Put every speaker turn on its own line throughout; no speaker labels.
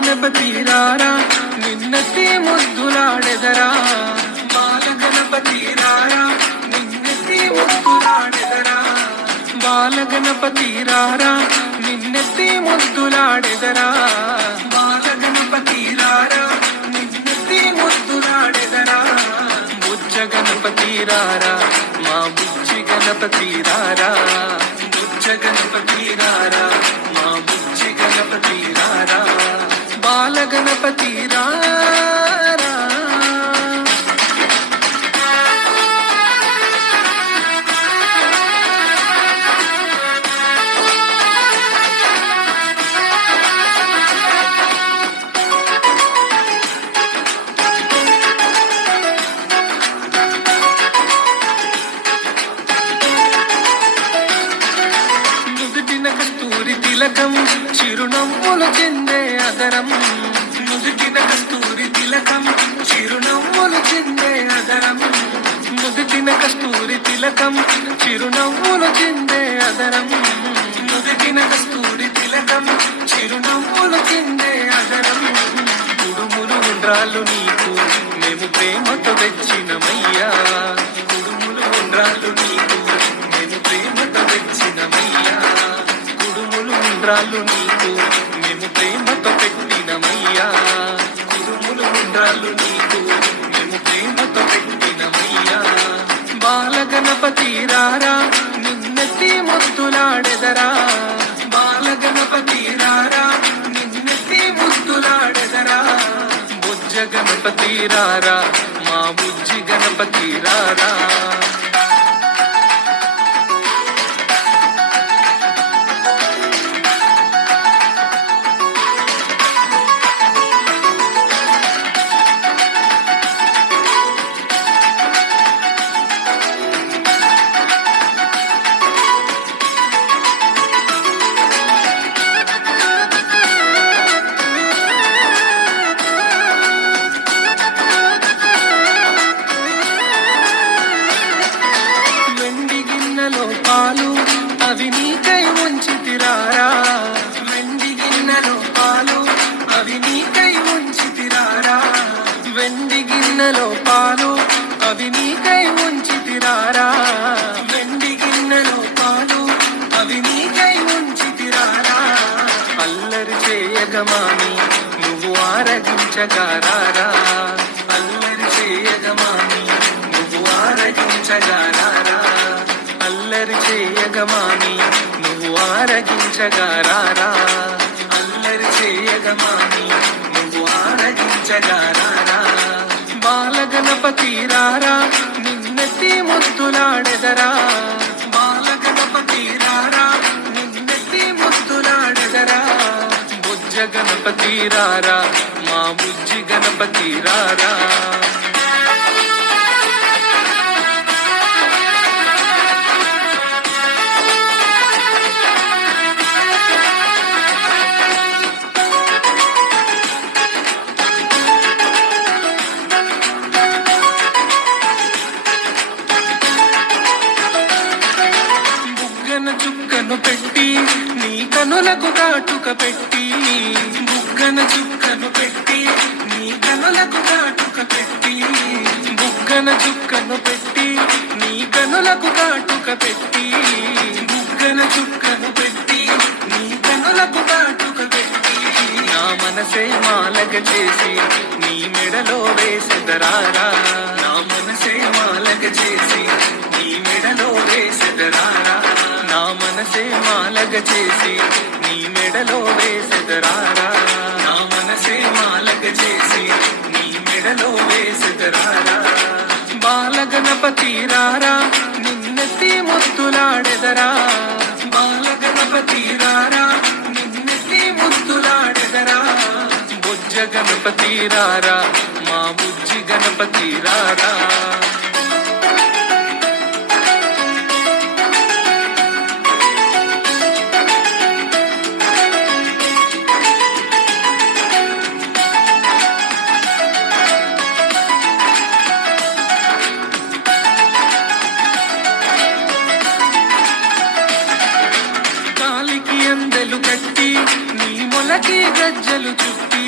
బాలగణపతి రారా నిన్నటి ముద్దులాడెదరా. బాలగణపతి రారా నిన్నటి ముద్దులాడెదరా. బాలగణపతి రారా నిన్నెత్తి ముద్దులాడెదరా. బాలగణపతి రారా నిన్నెత్తి ముద్దులాడెదరా. బుజ్జ గణపతిరారా మా బుజ్జి గణపతిరారా. గణపతి రారా మా బుజ్జి గణపతి రారా బాలగణపతి రారా నుదుటిన అదరం నుదుటిన కస్తూరి తిలకం. చిరునవ్వులు చెందే అదరం నుదుటిన కస్తూరి తిలకం. చిరునవ్వులు చెందే అదరం నుదుటిన కస్తూరి తిలకం. చిరునవ్వులు చెందే అదరం కుడుములు ఉండ్రాలు నీకు. మేము ప్రేమతో తెచ్చినమయ్యా. కుడుములు ఉండ్రాలు నీకు. మేము ప్రేమతో తెచ్చినమయ్యా. కుడుములు ఉండ్రాలు నీకు. గణపతి రారా మా బుజ్జి గణపతి రారా. ఆరగించగారారా అల్లరి చేయగమాని నువ్వు ఆరగించగారారా? అల్లరి చేయగమాని నువ్వు ఆరగించగారారా? అల్లరి చేయగమాని నువ్వు ఆరగించగారారా? బాలగణపతి రారా నిన్నెత్తి ముద్దులాడెదరా? బాలగణపతి రారా నిన్నెత్తి ముద్దులాడెదరా? బుజ్జ గణపతి రారా బుజ్జి గణపతి రారా. చుక్కను పెట్టి నీ కనులకు కాటుక పెట్టి బుగ్గన చుక్కను పెట్టి నీ కనులకు కాటుక పెట్టి బుగ్గన చుక్కను పెట్టి నీ కనులకు కాటుక పెట్టి బుగ్గన చుక్కను పెట్టి నీ కనులకు కాటుక పెట్టి. నా మనసే మాలగ చేసి నీ మెడలో వేసెదరారా? నా మనసే మాలగ చేసి నీ మెడలో వేసెదరారా? నా మనసే మాలగ చేసి నీ మెడలో వేసెదరారా? వేసెదరారా బాలగణపతి రారా నిన్నెత్తి ముద్దులాడెదరా బాలగణపతి రారా నిన్నెత్తి ముద్దులాడెదరా బుజ్జ గణపతి రారా మా బుజ్జి గణపతి రారా కాలికి గజ్జలు చుట్టి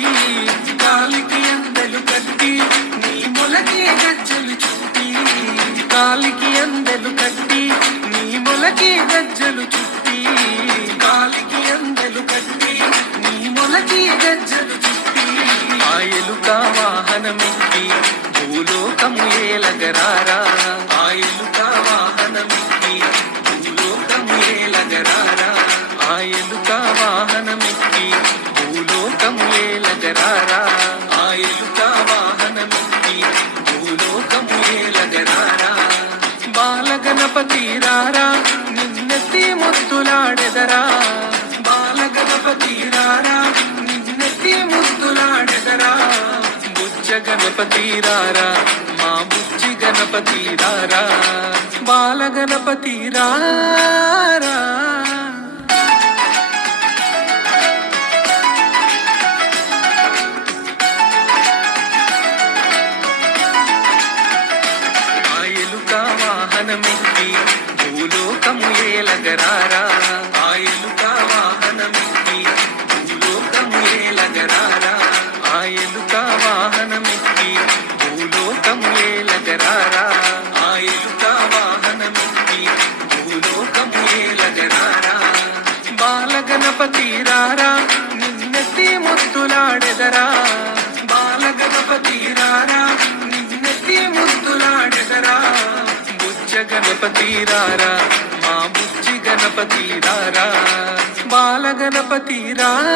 కాలికి అందలు కట్టి నీ మొలకి గజ్జలు చుట్టి కాలికి అందలు కట్టి నీ మొలకి గజ్జలు చుట్టి కాలికి అందలు కట్టి నీ మొలకి గజ్జలు చుట్టి. ఆ ఎలుక వాహనమెక్కి భూలోకము ఏలగరారా. ఆ ఎలుక వాహనమెక్కి భూలోకము ఏలగరారా. ఆయలు బాలగణపతి రారా నిన్నెత్తి ముద్దులాడెదరా బాలగణపతి రారా నిన్నెత్తి ముద్దులాడెదరా బుజ్జ గణపతి రారా మా బుజ్జి గణపతి రారా వాహనమెక్కి భూలోకం ఏలగరారా? ఆ ఎలుక వాహనమెక్కి భూలోకం ఏలగరారా? బాలగణపతి రారా? నిన్నతి ముద్దులాడెదరా? బాలగణపతి రారా? నిన్నతి ముద్దులాడెదరా? బుజ్జ గణపతి రారా? మా బుజ్జి గణపతి రారా? బాలగణపతి రారా?